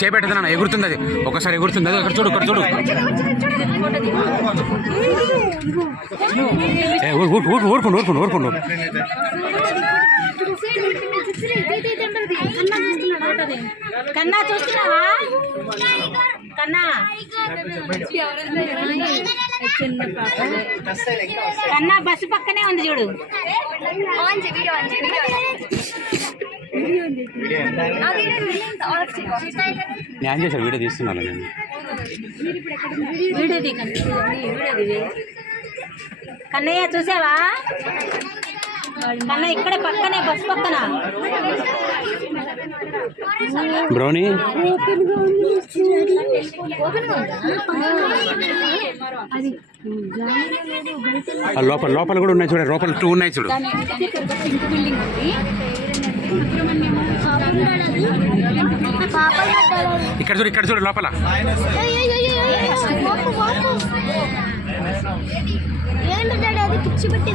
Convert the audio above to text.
చేపెట్టదన్నా ఎగురుతుంది అది ఒకసారి ఎగురుతుంది అది ఇక్కడ చూడు ఇక్కడ చూడు ఊరుకోండి ఊరుకోండి ఊరుకోండి కన్నా చూస్తున్నావా కన్నా కన్నా బస్సు పక్కనే ఉంది చూడు నేను చేశాను వీడియో తీస్తున్నాను నేను కన్నయ్య చూసావా కన్నయ్య ఇక్కడే పక్కనే బస్సు పక్కన బ్రౌనీ లోపల లోపల కూడా ఉన్నాయి చూడ లోపల 2 ఉన్నాయి చూడు ఇక్కడ చూడు లోపల ఏంటంటే అది పిచ్చి పెట్టి